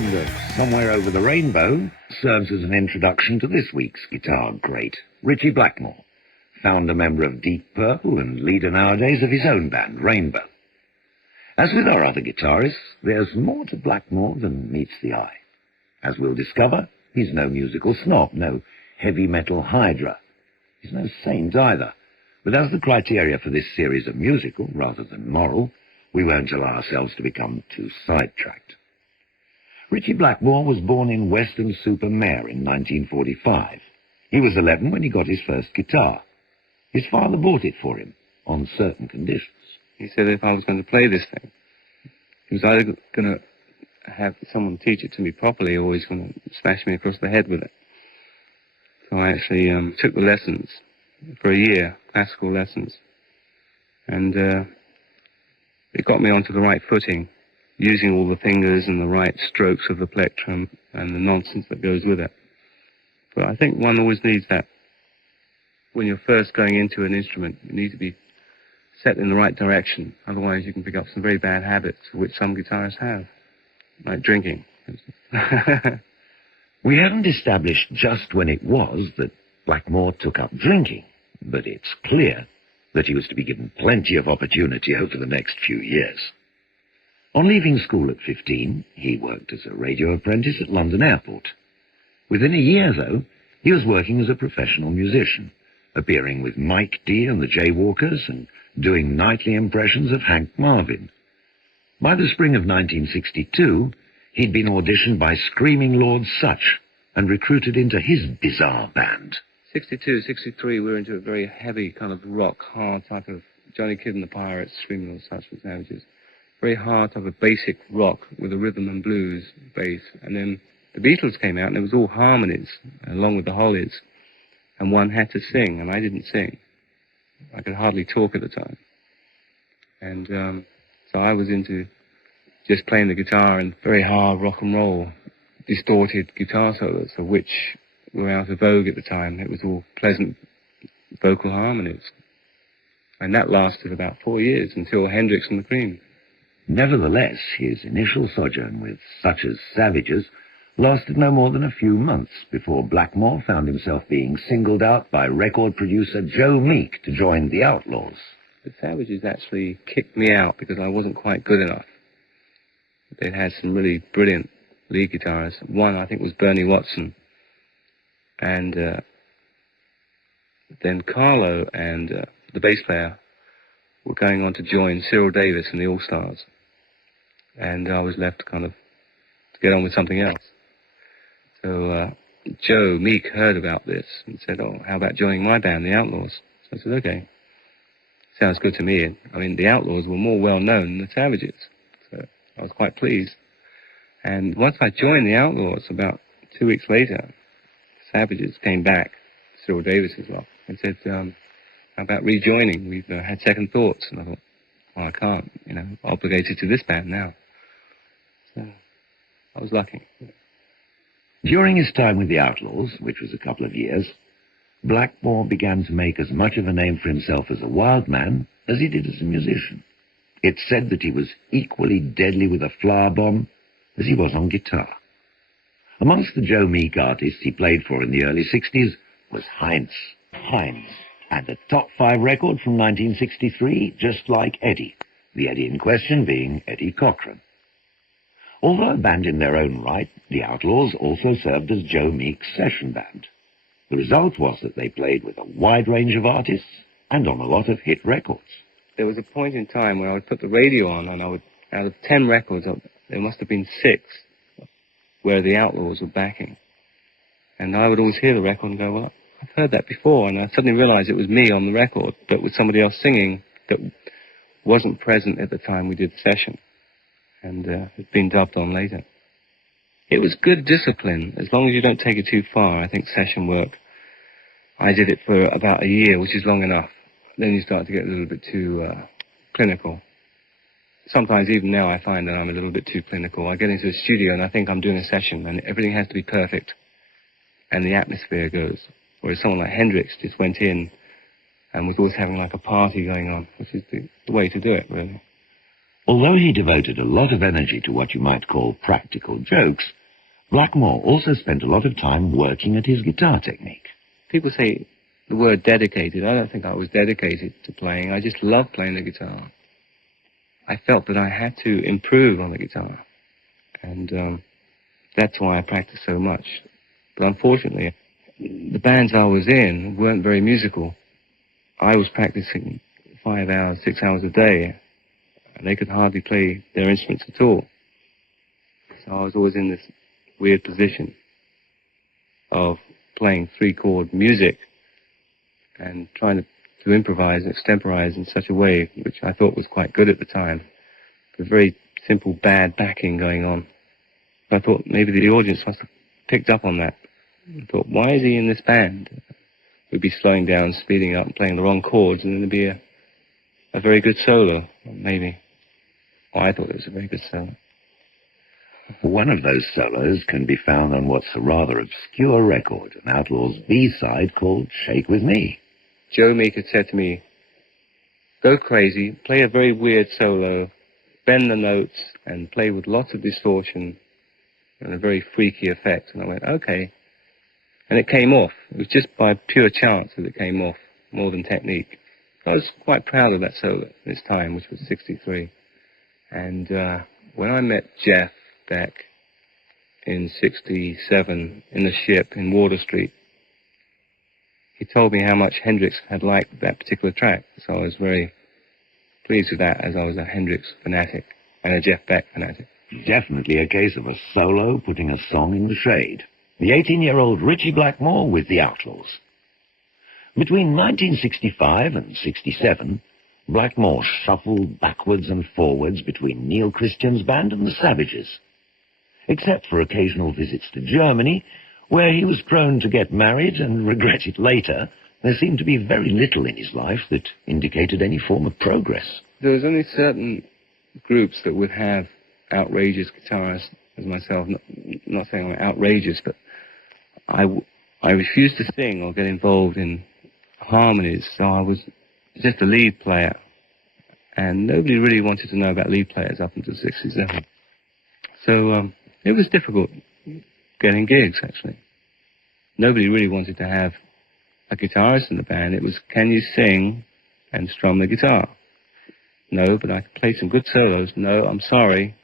song that Somewhere Over the Rainbow serves as an introduction to this week's guitar great, Ritchie Blackmore, founder member of Deep Purple and leader nowadays of his own band, Rainbow. As with our other guitarists, there's more to Blackmore than meets the eye. As we'll discover, he's no musical snob, no heavy metal hydra. He's no saint either. But as the criteria for this series are musical rather than moral, we won't allow ourselves to become too sidetracked. Ritchie Blackmore was born in Weston-super-Mare in 1945. He was 11 when he got his first guitar. His father bought it for him, on certain conditions. He said if I was going to play this thing, he was either going to have someone teach it to me properly or he's going to smash me across the head with it. So I actually took the lessons for a year, classical lessons. And it got me onto the right footing, using all the fingers and the right strokes of the plectrum and the nonsense that goes with it. But I think one always needs that. When you're first going into an instrument, you need to be set in the right direction. Otherwise you can pick up some very bad habits, which some guitarists have, like drinking. We haven't established just when it was that Blackmore took up drinking, but it's clear that he was to be given plenty of opportunity over the next few years. On leaving school at 15, he worked as a radio apprentice at London Airport. Within a year, though, he was working as a professional musician, appearing with Mike D and the Jaywalkers and doing nightly impressions of Hank Marvin. By the spring of 1962, he'd been auditioned by Screaming Lord Sutch and recruited into his bizarre band. 62, 63, we were into a very heavy kind of rock, hard type of Johnny Kidd and the Pirates, Screaming Lord Sutch with Savages. Very hard type of basic rock with a rhythm and blues bass. And then the Beatles came out and it was all harmonies, along with the Hollies. And one had to sing, and I didn't sing. I could hardly talk at the time. And so I was into just playing the guitar and very hard rock and roll, distorted guitar solos, of which were out of vogue at the time. It was all pleasant vocal harmonies. And that lasted about 4 years until Hendrix and the Cream. Nevertheless, his initial sojourn with such as Savages lasted no more than a few months before Blackmore found himself being singled out by record producer Joe Meek to join the Outlaws. The Savages actually kicked me out because I wasn't quite good enough. They had some really brilliant lead guitarists. One, I think, was Bernie Watson. And then Carlo and the bass player were going on to join Cyril Davis and the All-Stars. And I was left kind of to get on with something else. So Joe Meek heard about this and said, oh, how about joining my band, the Outlaws? So I said, okay, sounds good to me. I mean, the Outlaws were more well-known than the Savages. So I was quite pleased. And once I joined the Outlaws, about 2 weeks later, the Savages came back, Cyril Davis as well, and said, how about rejoining? We've had second thoughts. And I thought, oh, I can't, obligated to this band now. So I was lucky. During his time with the Outlaws, which was a couple of years, Blackmore began to make as much of a name for himself as a wild man as he did as a musician. It's said that he was equally deadly with a flower bomb as he was on guitar. Amongst the Joe Meek artists he played for in the early 60s was Heinz, and a top 5 record from 1963, Just Like Eddie, the Eddie in question being Eddie Cochran. Although a band in their own right, the Outlaws also served as Joe Meek's session band. The result was that they played with a wide range of artists and on a lot of hit records. There was a point in time where I would put the radio on and I would, out of 10 records, there must have been 6 where the Outlaws were backing. And I would always hear the record and go, well, I've heard that before, and I suddenly realized it was me on the record, but with somebody else singing that wasn't present at the time we did the session, and had been dubbed on later. It was good discipline, as long as you don't take it too far. I think session work, I did it for about a year, which is long enough. Then you start to get a little bit too clinical. Sometimes, even now, I find that I'm a little bit too clinical. I get into a studio and I think I'm doing a session, and everything has to be perfect, and the atmosphere goes. Whereas someone like Hendrix just went in and was always having like a party going on, which is the way to do it, really. Although he devoted a lot of energy to what you might call practical jokes, Blackmore also spent a lot of time working at his guitar technique. People say the word dedicated. I don't think I was dedicated to playing. I just loved playing the guitar. I felt that I had to improve on the guitar, and that's why I practiced so much. But unfortunately, the bands I was in weren't very musical. I was practicing 5 hours, 6 hours a day, and they could hardly play their instruments at all. So I was always in this weird position of playing three-chord music and trying to improvise and extemporize in such a way which I thought was quite good at the time. With very simple bad backing going on. I thought maybe the audience must have picked up on that. I thought, why is he in this band? We'd be slowing down, speeding up, and playing the wrong chords, and then there'd be a very good solo, maybe. Well, I thought it was a very good solo. One of those solos can be found on what's a rather obscure record, an Outlaw's B-side called Shake With Me. Joe Meek had said to me, go crazy, play a very weird solo, bend the notes, and play with lots of distortion and a very freaky effect. And I went, okay. And it came off. It was just by pure chance that it came off, more than technique. I was quite proud of that solo at this time, which was 63. And when I met Jeff Beck in 67 in the ship in Water Street, he told me how much Hendrix had liked that particular track. So I was very pleased with that, as I was a Hendrix fanatic and a Jeff Beck fanatic. Definitely a case of a solo putting a song in the shade. The 18-year-old Ritchie Blackmore with the Outlaws. Between 1965 and 67, Blackmore shuffled backwards and forwards between Neil Christian's band and the Savages. Except for occasional visits to Germany, where he was prone to get married and regret it later, there seemed to be very little in his life that indicated any form of progress. There was only certain groups that would have outrageous guitarists, as myself. Not saying I'm outrageous, but I refused to sing or get involved in harmonies, so I was just a lead player. And nobody really wanted to know about lead players up until 67. So it was difficult getting gigs, actually. Nobody really wanted to have a guitarist in the band. It was, can you sing and strum the guitar? No, but I can play some good solos. No, I'm sorry.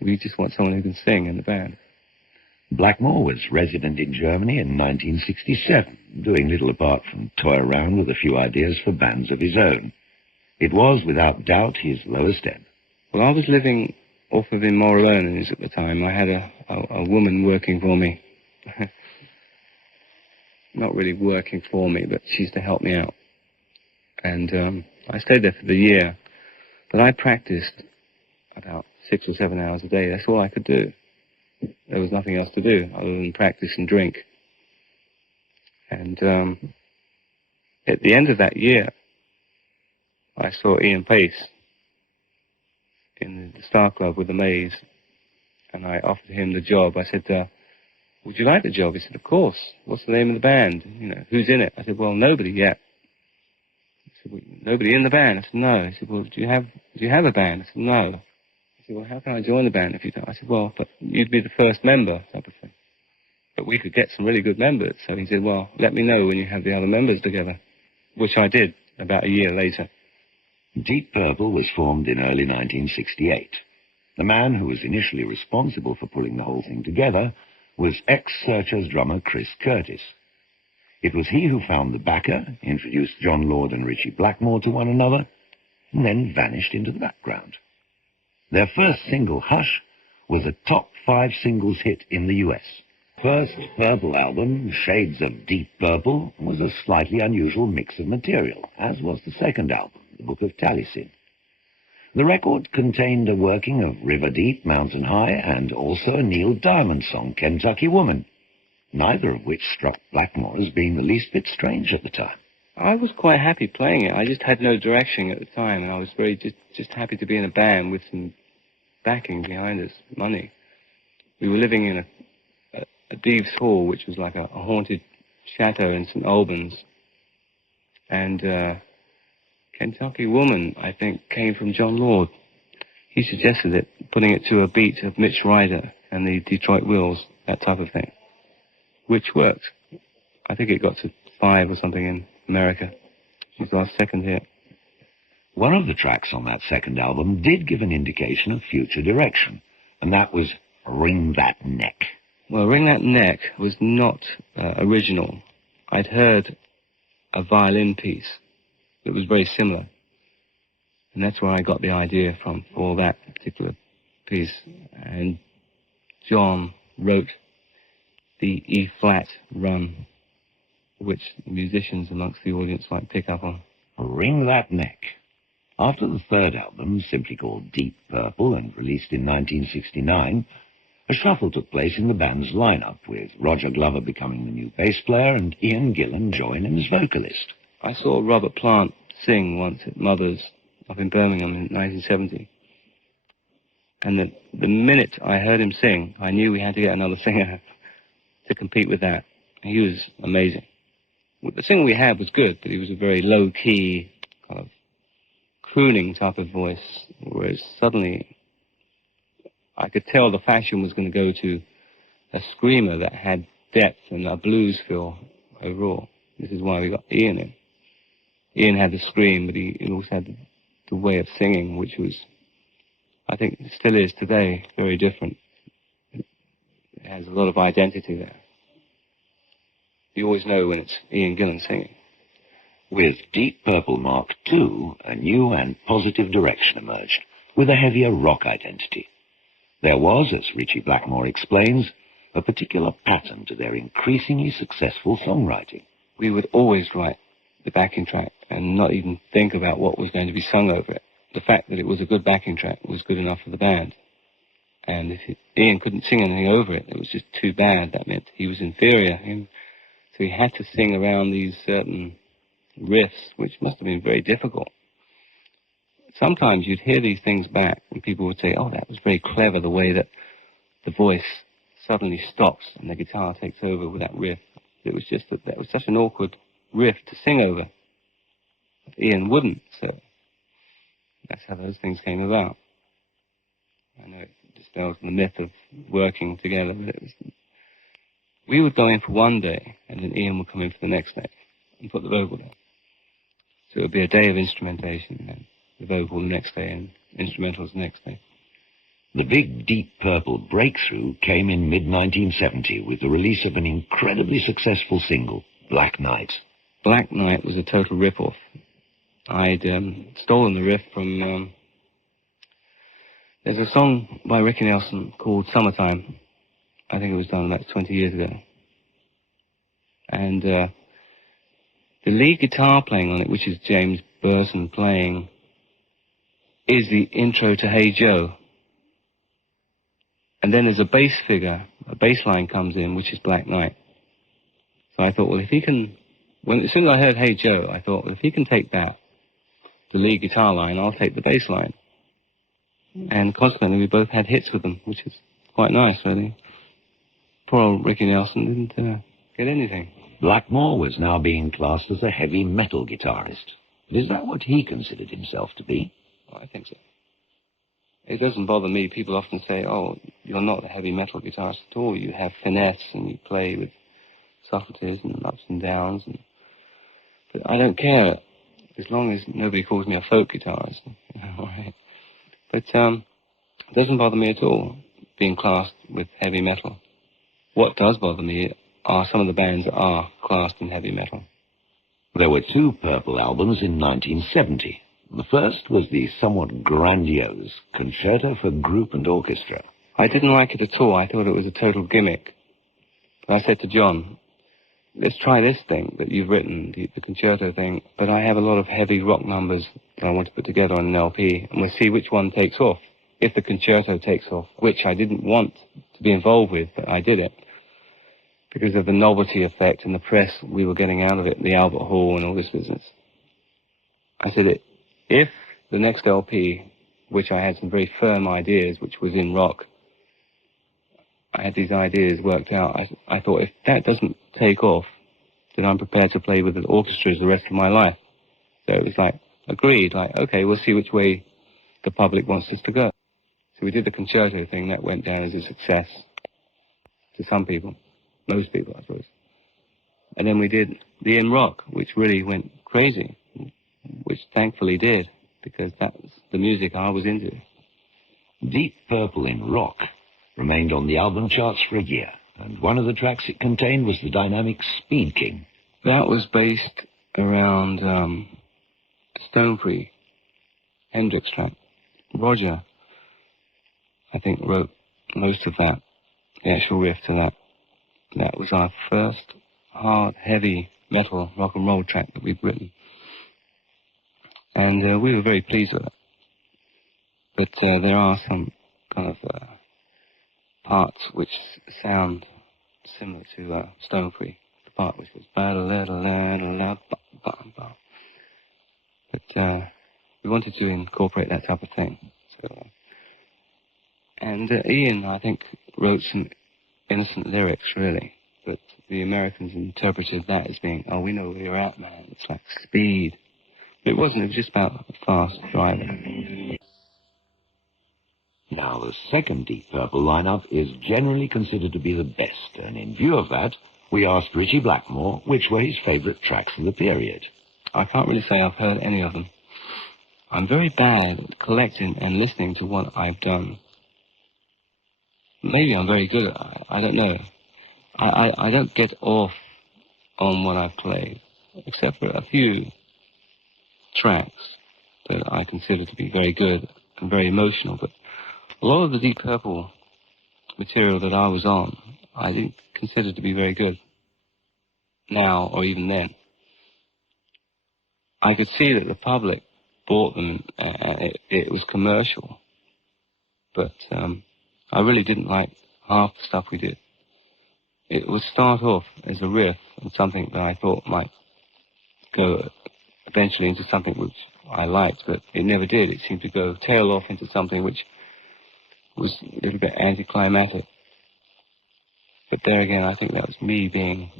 We just want someone who can sing in the band. Blackmore was resident in Germany in 1967, doing little apart from toy around with a few ideas for bands of his own. It was, without doubt, his lowest ebb. Well, I was living off of in Morelones at the time. I had a woman working for me. Not really working for me, but she used to help me out. And I stayed there for the year. But I practiced about 6 or 7 hours a day. That's all I could do. There was nothing else to do other than practice and drink. And at the end of that year, I saw Ian Pace in the Star Club with the Maze, and I offered him the job. I said, would you like the job? He said, of course. What's the name of the band? You know, who's in it? I said, well, nobody yet. He said, well, nobody in the band? I said, no. He said, well, do you have a band? I said, no. He said, well, how can I join the band if you don't? I said, well, but you'd be the first member, type of thing. But we could get some really good members. So he said, well, let me know when you have the other members together, which I did about a year later. Deep Purple was formed in early 1968. The man who was initially responsible for pulling the whole thing together was ex-Searchers drummer Chris Curtis. It was he who found the backer, introduced John Lord and Ritchie Blackmore to one another, and then vanished into the background. Their first single, Hush, was a top 5 singles hit in the US. First Purple album, Shades of Deep Purple, was a slightly unusual mix of material, as was the second album, The Book of Taliesin. The record contained a working of River Deep, Mountain High, and also a Neil Diamond song, Kentucky Woman, neither of which struck Blackmore as being the least bit strange at the time. I was quite happy playing it. I just had no direction at the time, and I was very just happy to be in a band with some backing behind us, money. We were living in a Deves Hall, which was like a haunted chateau in St. Albans. And Kentucky Woman, I think, came from John Lord. he suggested it, putting it to a beat of Mitch Ryder and the Detroit Wheels, that type of thing, which worked. I think it got to 5 or something in America. It was our second hit. One of the tracks on that second album did give an indication of future direction, and that was Wring That Neck. Well, Wring That Neck was not original. I'd heard a violin piece that was very similar, and that's where I got the idea from for that particular piece. And John wrote the E-flat run, which musicians amongst the audience might pick up on. Wring That Neck. After the third album, simply called Deep Purple and released in 1969, a shuffle took place in the band's lineup, with Roger Glover becoming the new bass player and Ian Gillan joining as vocalist. I saw Robert Plant sing once at Mother's up in Birmingham in 1970. And the minute I heard him sing, I knew we had to get another singer to compete with that. He was amazing. The singer we had was good, but he was a very low-key, kind of crooning type of voice, whereas suddenly I could tell the fashion was going to go to a screamer that had depth and a blues feel overall. This is why we got Ian in. Ian had the scream, but he also had the way of singing, which was, I think, still is today, very different. It has a lot of identity there. You always know when it's Ian Gillan singing. With Deep Purple Mark II, a new and positive direction emerged, with a heavier rock identity. There was, as Ritchie Blackmore explains, a particular pattern to their increasingly successful songwriting. We would always write the backing track and not even think about what was going to be sung over it. The fact that it was a good backing track was good enough for the band. And if Ian couldn't sing anything over it, it was just too bad. That meant he was inferior. So he had to sing around these certain riffs, which must have been very difficult. Sometimes you'd hear these things back and people would say, oh, that was very clever, the way that the voice suddenly stops and the guitar takes over with that riff. It was just that was such an awkward riff to sing over. Ian wouldn't, so that's how those things came about. I know it dispels the myth of working together, but we would go in for one day, and then Ian would come in for the next day and put the vocal down. So it would be a day of instrumentation, and then the vocal the next day, and instrumentals the next day. The big Deep Purple breakthrough came in mid-1970 with the release of an incredibly successful single, Black Night. Black Night was a total rip-off. I'd stolen the riff from... there's a song by Ricky Nelson called Summertime. I think it was done about 20 years ago. And the lead guitar playing on it, which is James Burson playing, is the intro to Hey Joe. And then there's a bass figure, a bass line comes in, which is Black Night. So I thought, well, if he can... as soon as I heard Hey Joe, I thought, well, if he can take that, the lead guitar line, I'll take the bass line. And consequently, we both had hits with them, which is quite nice, really. Poor old Ricky Nelson didn't get anything. Blackmore was now being classed as a heavy metal guitarist. Is that what he considered himself to be? Oh, I think so. It doesn't bother me. People often say, oh, you're not a heavy metal guitarist at all. You have finesse and you play with subtleties and ups and downs. But I don't care, as long as nobody calls me a folk guitarist. Right? But it doesn't bother me at all, being classed with heavy metal. What does bother me are some of the bands that are classed in heavy metal. There were 2 Purple albums in 1970. The first was the somewhat grandiose Concerto for Group and Orchestra. I didn't like it at all. I thought it was a total gimmick. But I said to John, let's try this thing that you've written, the concerto thing, but I have a lot of heavy rock numbers that I want to put together on an LP, and we'll see which one takes off. If the concerto takes off, which I didn't want to be involved with, but I did it, because of the novelty effect and the press we were getting out of it, the Albert Hall and all this business. I said, if the next LP, which I had some very firm ideas, which was in rock, I had these ideas worked out, I thought, if that doesn't take off, then I'm prepared to play with the orchestras the rest of my life. So it was like, agreed, like, okay, we'll see which way the public wants us to go. So we did the concerto thing. That went down as a success to some people, most people, I suppose. And then we did the In Rock, which really went crazy, which thankfully did, because that's the music I was into. Deep Purple in Rock remained on the album charts for a year, and one of the tracks it contained was the dynamic Speed King. That was based around Stone Free, Hendrix track. Roger, I think, wrote most of that, the actual riff to that. That was our first hard, heavy metal rock and roll track that we'd written. And we were very pleased with it. But there are some kind of parts which sound similar to Stone Free. The part which was but we wanted to incorporate that type of thing. So, and Ian, I think, wrote some innocent lyrics, really. But the Americans interpreted that as being, oh, we know where you're at, man. It's like speed. But it wasn't. It was just about a fast driving. Now, the second Deep Purple lineup is generally considered to be the best, and in view of that, we asked Ritchie Blackmore which were his favourite tracks of the period. I can't really say I've heard any of them. I'm very bad at collecting and listening to what I've done. Maybe I'm very good at it. I don't know. I don't get off on what I've played, except for a few tracks that I consider to be very good and very emotional. But a lot of the Deep Purple material that I was on, I didn't consider to be very good now or even then. I could see that the public bought them and it was commercial. But I really didn't like half the stuff we did. It would start off as a riff and something that I thought might go eventually into something which I liked, but it never did. It seemed to go tail off into something which was a little bit anticlimactic. But there again, I think that was me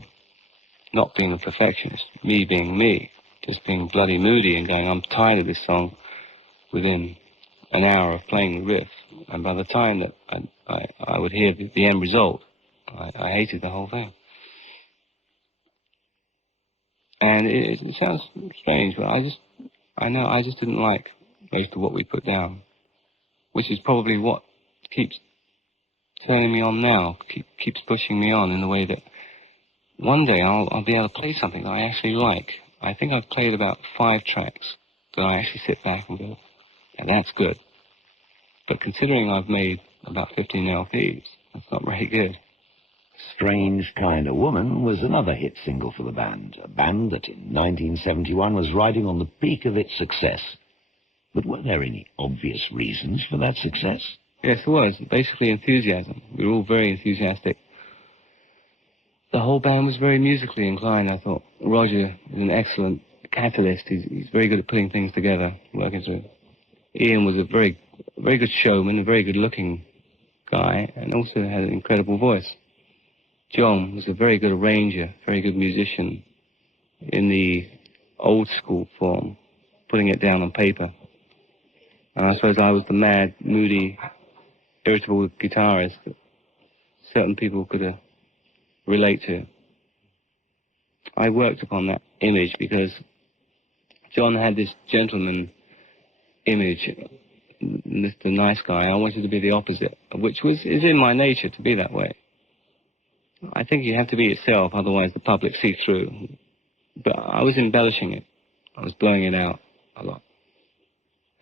not being a perfectionist, me being me, just being bloody moody and going, I'm tired of this song within an hour of playing the riff. And by the time that I would hear the end result, I hated the whole thing. And it sounds strange, but I just didn't like most of what we put down, which is probably what keeps turning me on now, keeps pushing me on in the way that one day I'll be able to play something that I actually like. I think I've played about 5 tracks that I actually sit back and go, and that's good. But considering I've made about 15 LPs, that's not very good. Strange Kind of Woman was another hit single for the band, a band that in 1971 was riding on the peak of its success. But were there any obvious reasons for that success? Yes, there was. Basically enthusiasm. We were all very enthusiastic. The whole band was very musically inclined, I thought. Roger is an excellent catalyst. He's very good at putting things together, working through. Ian was a very good showman, a very good-looking guy, and also had an incredible voice. John was a very good arranger, very good musician in the old-school form, putting it down on paper. And I suppose I was the mad, moody, irritable guitarist that certain people could relate to. I worked upon that image because John had this gentleman image, the nice guy. I wanted to be the opposite, which is in my nature to be that way. I think you have to be yourself, otherwise the public see through. But I was embellishing it. I was blowing it out a lot.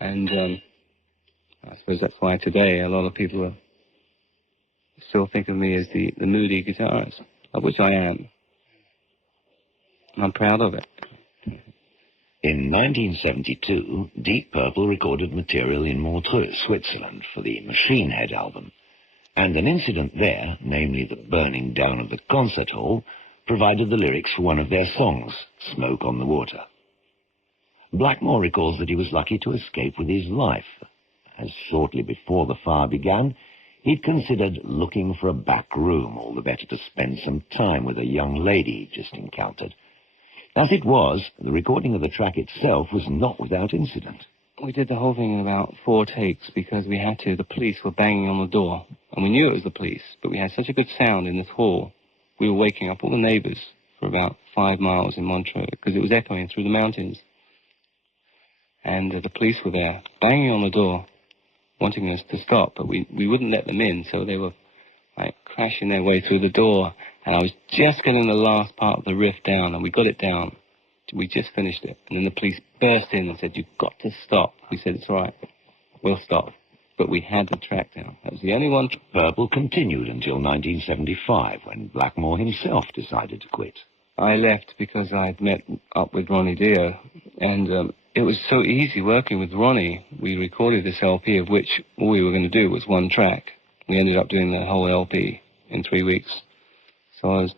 And I suppose that's why today a lot of people still think of me as the moody guitarist, of which I am. I'm proud of it. In 1972, Deep Purple recorded material in Montreux, Switzerland, for the Machine Head album. And an incident there, namely the burning down of the concert hall, provided the lyrics for one of their songs, Smoke on the Water. Blackmore recalls that he was lucky to escape with his life, as shortly before the fire began, he'd considered looking for a back room, all the better to spend some time with a young lady he'd just encountered. As it was, the recording of the track itself was not without incident. we did the whole thing in about 4 takes because we had to. The police were banging on the door, and we knew it was the police, but we had such a good sound in this hall. We were waking up all the neighbors for about 5 miles in Montreux because it was echoing through the mountains. And the police were there, banging on the door, wanting us to stop, but we wouldn't let them in, so they were like crashing their way through the door, and I was just getting the last part of the riff down, and we got it down. We just finished it, and then the police burst in and said, "You've got to stop." We said, "It's all right, we'll stop." But we had the track down. That was the only one. Purple continued until 1975, when Blackmore himself decided to quit. I left because I'd met up with Ronnie Dio, and it was so easy working with Ronnie. We recorded this LP, of which all we were going to do was 1 track. We ended up doing the whole LP in 3 weeks. So I was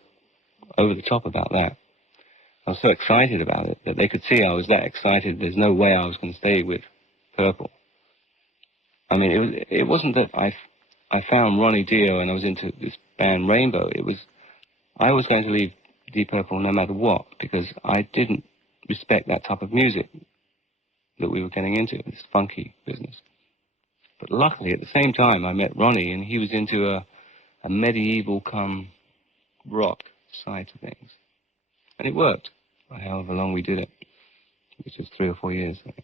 over the top about that. I was so excited about it that they could see I was that excited. There's no way I was going to stay with Purple. I mean, it wasn't that I found Ronnie Dio and I was into this band Rainbow. It was, I was going to leave Deep Purple no matter what, because I didn't respect that type of music that we were getting into, this funky business. But luckily, at the same time, I met Ronnie, and he was into a medieval come rock side to things. And it worked, for however long we did it, which was 3 or 4 years, I think.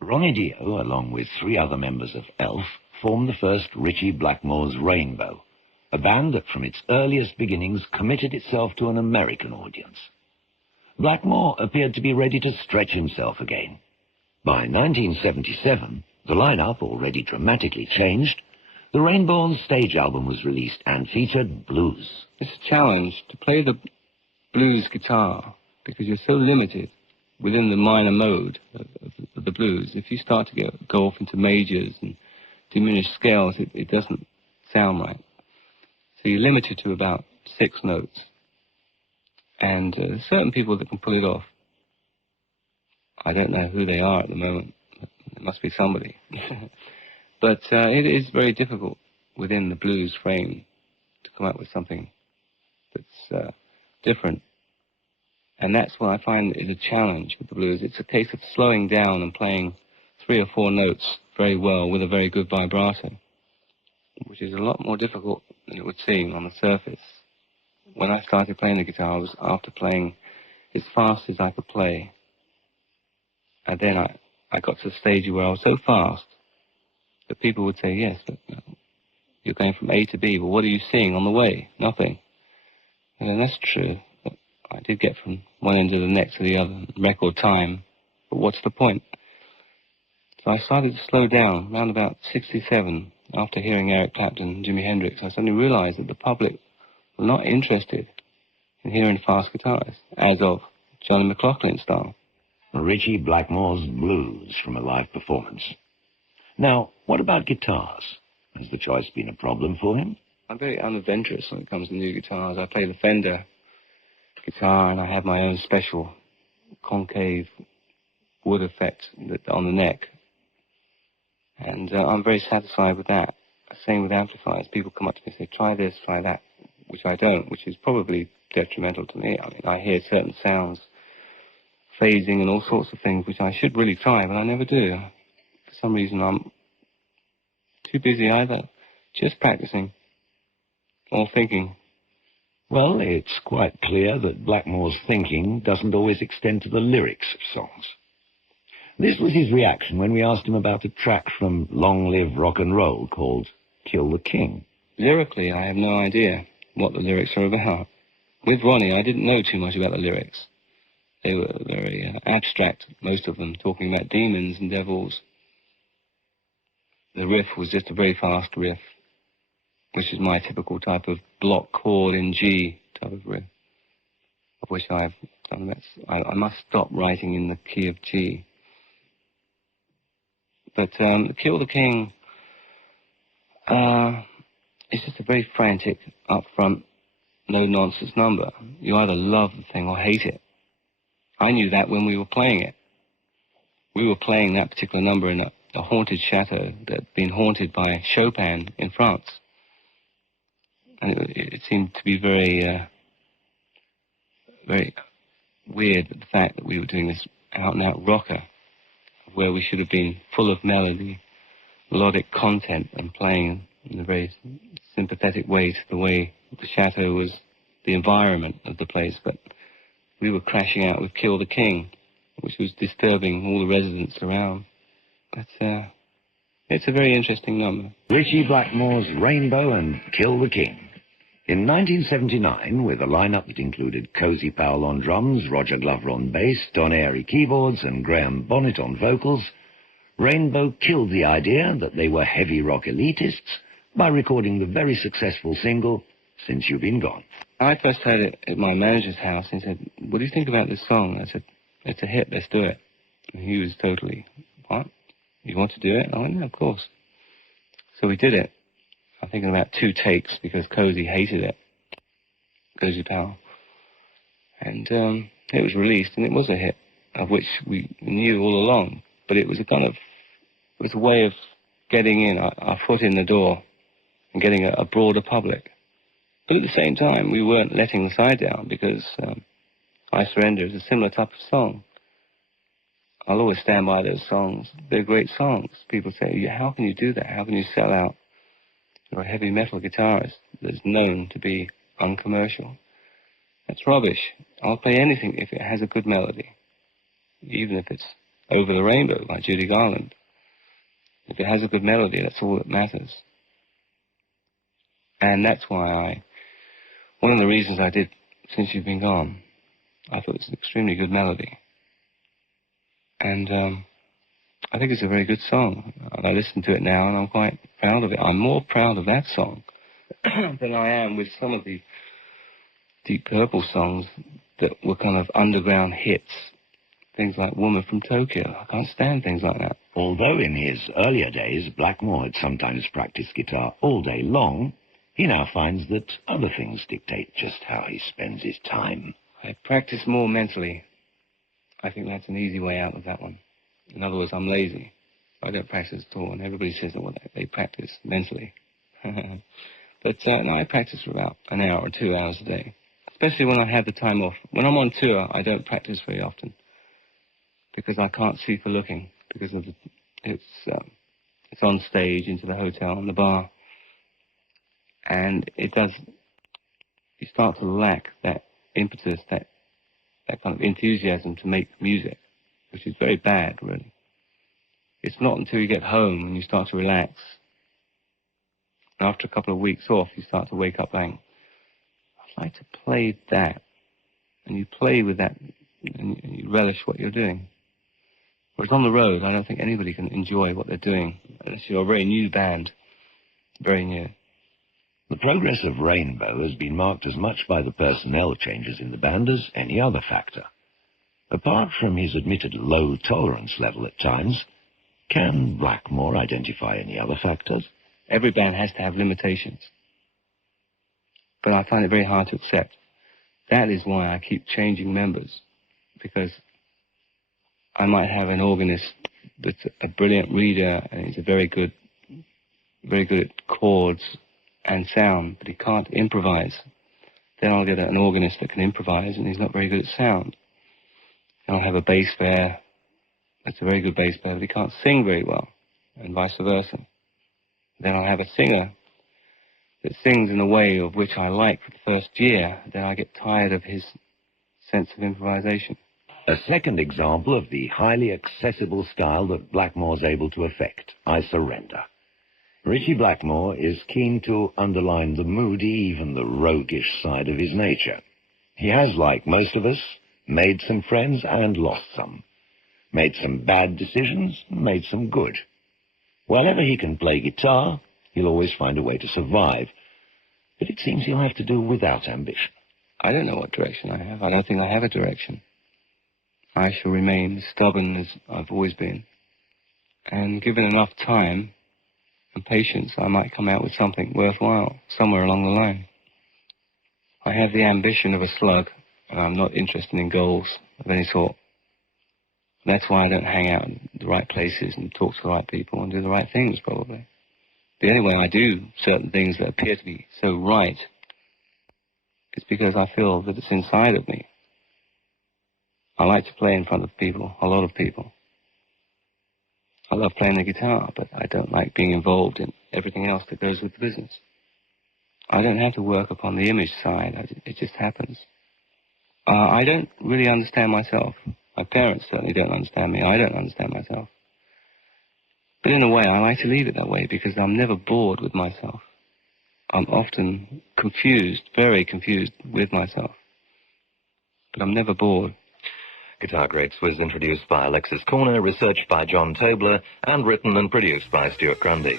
Ronnie Dio, along with 3 other members of ELF, formed the first Ritchie Blackmore's Rainbow, a band that from its earliest beginnings committed itself to an American audience. Blackmore appeared to be ready to stretch himself again. By 1977, the lineup already dramatically changed. The Rainbow stage album was released and featured blues. It's a challenge to play the blues guitar because you're so limited within the minor mode of the blues. If you start to go off into majors and diminished scales, it doesn't sound right. So you're limited to about 6 notes. And certain people that can pull it off. I don't know who they are at the moment. It must be somebody. But it is very difficult within the blues frame to come up with something that's different. And that's what I find is a challenge with the blues. It's a case of slowing down and playing 3 or 4 notes very well with a very good vibrato, which is a lot more difficult than it would seem on the surface. When I started playing the guitar, I was after playing as fast as I could play. And then I got to the stage where I was so fast that people would say, "Yes, but you're going from A to B, but what are you seeing on the way? Nothing." And then that's true. But I did get from one end of the neck to the other in record time, but what's the point? So I started to slow down around about 67. After hearing Eric Clapton and Jimi Hendrix, I suddenly realized that the public were not interested in hearing fast guitars, as of Johnny McLaughlin style. Ritchie Blackmore's Blues from a live performance. Now, what about guitars? Has the choice been a problem for him? I'm very unadventurous when it comes to new guitars. I play the Fender guitar, and I have my own special concave wood effect on the neck. And I'm very satisfied with that. Same with amplifiers. People come up to me and say, "Try this, try that," which I don't, which is probably detrimental to me. I mean, I hear certain sounds, phasing and all sorts of things, which I should really try, but I never do. For some reason, I'm too busy either just practicing or thinking. Well, it's quite clear that Blackmore's thinking doesn't always extend to the lyrics of songs. This was his reaction when we asked him about a track from Long Live Rock and Roll called Kill the King. Lyrically, I have no idea what the lyrics are about. With Ronnie, I didn't know too much about the lyrics. They were very abstract, most of them, talking about demons and devils. The riff was just a very fast riff, which is my typical type of block chord in G type of riff, of which I must stop writing in the key of G. But Kill the King is just a very frantic, upfront, no-nonsense number. You either love the thing or hate it. I knew that when we were playing it. We were playing that particular number in a haunted chateau that had been haunted by Chopin in France. And it seemed to be very, very weird, the fact that we were doing this out-and-out rocker, of where we should have been full of melody, melodic content, and playing in a very sympathetic way to the way the chateau was, the environment of the place. But we were crashing out with Kill the King, which was disturbing all the residents around. But it's a very interesting number. Ritchie Blackmore's Rainbow and Kill the King. In 1979, with a lineup that included Cozy Powell on drums, Roger Glover on bass, Don Airey keyboards, and Graham Bonnet on vocals, Rainbow killed the idea that they were heavy rock elitists by recording the very successful single, Since You've Been Gone. I first heard it at my manager's house, and he said, "What do you think about this song?" I said, "It's a hit, let's do it." And he was totally, "What? You want to do it?" I went, "No, of course." So we did it. I think in about 2 takes, because Cozy hated it, Cozy Powell. And it was released, and it was a hit, of which we knew all along. But it was a way of getting in, our foot in the door, and getting a broader public. But at the same time, we weren't letting the side down, because I Surrender is a similar type of song. I'll always stand by those songs. They're great songs. People say, "How can you do that? How can you sell out?" You're a heavy metal guitarist that's known to be uncommercial. That's rubbish. I'll play anything if it has a good melody, even if it's Over the Rainbow by Judy Garland. If it has a good melody, that's all that matters. And that's why one of the reasons I did Since You've Been Gone, I thought it's an extremely good melody. And I think it's a very good song. And I listen to it now, and I'm quite proud of it. I'm more proud of that song than I am with some of the Deep Purple songs that were kind of underground hits. Things like Woman from Tokyo. I can't stand things like that. Although in his earlier days, Blackmore had sometimes practiced guitar all day long, he now finds that other things dictate just how he spends his time. I practice more mentally. I think that's an easy way out of that one. In other words, I'm lazy. I don't practice at all, and everybody says that they practice mentally. But no, I practice for about an hour or 2 hours a day, especially when I have the time off. When I'm on tour, I don't practice very often because I can't see for looking, because of it's on stage, into the hotel, and the bar, and it does. You start to lack that impetus, that kind of enthusiasm to make music, which is very bad, really. It's not until you get home and you start to relax, and after a couple of weeks off, you start to wake up going, I'd like to play that. And you play with that, and you relish what you're doing. Whereas on the road, I don't think anybody can enjoy what they're doing, unless you're a very new band, very new. The progress of Rainbow has been marked as much by the personnel changes in the band as any other factor. Apart from his admitted low tolerance level at times, can Blackmore identify any other factors? Every band has to have limitations, but I find it very hard to accept. That is why I keep changing members, because I might have an organist that's a brilliant reader and he's very good at chords and sound, but he can't improvise. Then I'll get an organist that can improvise, and he's not very good at sound. And I'll have a bass player that's a very good bass player, but he can't sing very well, and vice versa. Then I'll have a singer that sings in a way of which I like for the first year, then I get tired of his sense of improvisation. A second example of the highly accessible style that Blackmore's able to affect, I Surrender. Ritchie Blackmore is keen to underline the moody, even the roguish side of his nature. He has, like most of us, made some friends and lost some. Made some bad decisions, made some good. Wherever he can play guitar, he'll always find a way to survive. But it seems he'll have to do without ambition. I don't know what direction I have. I don't think I have a direction. I shall remain as stubborn as I've always been. And given enough time and patience, I might come out with something worthwhile somewhere along the line. I have the ambition of a slug, and I'm not interested in goals of any sort. That's why I don't hang out in the right places and talk to the right people and do the right things, probably. The only way I do certain things that appear to be so right is because I feel that it's inside of me. I like to play in front of people, a lot of people. I love playing the guitar, but I don't like being involved in everything else that goes with the business. I don't have to work upon the image side. It just happens. I don't really understand myself. My parents certainly don't understand me. I don't understand myself. But in a way, I like to leave it that way because I'm never bored with myself. I'm often confused, very confused with myself. But I'm never bored. Guitar Greats was introduced by Alexis Corner, researched by John Tobler, and written and produced by Stuart Grundy.